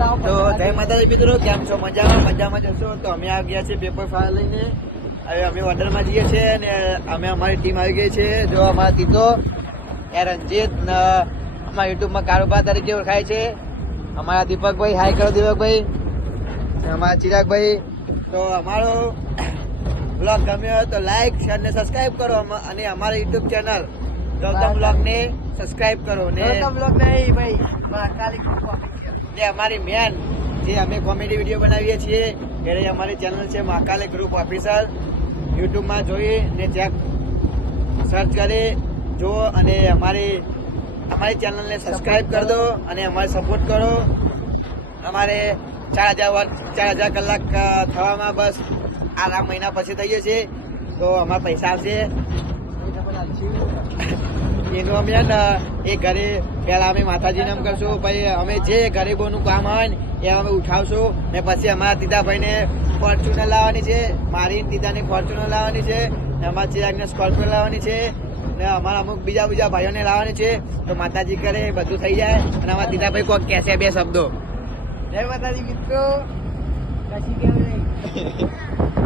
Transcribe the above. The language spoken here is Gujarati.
તો જય માતાજી મિત્રો, કેમ છો? મજામાં જશો? તો અમે આવી ગયા છીએ પેપર ફાઇલ લઈને. હવે અમે ઓર્ડરમાં જઈએ છીએ અને અમે અમારી ટીમ આવી ગઈ છે. જો અમારા તીતો એ રંજીત અમારા યુટ્યુબમાં કારોબાર તરીકે ઓળખાય છે. અમારા દીપકભાઈ, હાઈ કરો દીપકભાઈ. અમારા ચિરાગભાઈ. તો અમારો બ્લોગ ગમ્યો હોય તો લાઈક, શેર ને સબસ્ક્રાઇબ કરો અને અમારા યુટ્યુબ ચેનલ ગૌતમ બ્લોગ ને સબસ્ક્રાઇબ કરો ને બ્લોગ નહીં ભાઈ, મહાકાલી જે અમારી મેન જે અમે કોમેડી વિડીયો બનાવીએ છીએ એ અમારી ચેનલ છે મહાકાલી ગ્રુપ ઓફિસર. યુટ્યુબમાં જોઈ ને ચેક સર્ચ કરી જુઓ અને અમારી ચેનલને સબસ્ક્રાઇબ કરી દો અને અમારે સપોર્ટ કરો. અમારે 4,000 કલાક થવામાં બસ આ મહિના પછી થઈએ છીએ, તો અમારા પૈસા આવશે. એનું અમે એ ઘરે પહેલા અમે માતાજીને એમ કરશું, પછી અમે જે ગરીબોનું કામ હોય ને એ અમે ઉઠાવશું ને પછી અમારા દીદાભાઈને ફોર્ચ્યુનર લાવવાની છે, મારી દીદાને ફોર્ચ્યુનર લાવવાની છે, ને અમારા ચિરાગને સ્કોર્પિયો લાવવાની છે, ને અમારા અમુક બીજા ભાઈઓને લાવવાની છે. તો માતાજી કરે બધું થઈ જાય અને અમારા દીદાભાઈ કોઈક કહેશે 2 શબ્દો. જય માતાજી મિત્રો. કશી કેમ નહીં.